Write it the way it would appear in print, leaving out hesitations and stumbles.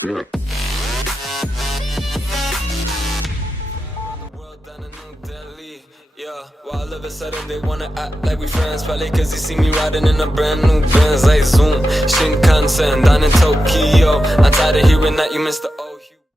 Yeah, well, all of a sudden they wanna act like we friends. Probably cause they see me riding in a brand new Benz. Like Zoom, Shinkansen, down in Tokyo. I'm tired of hearing that you missed the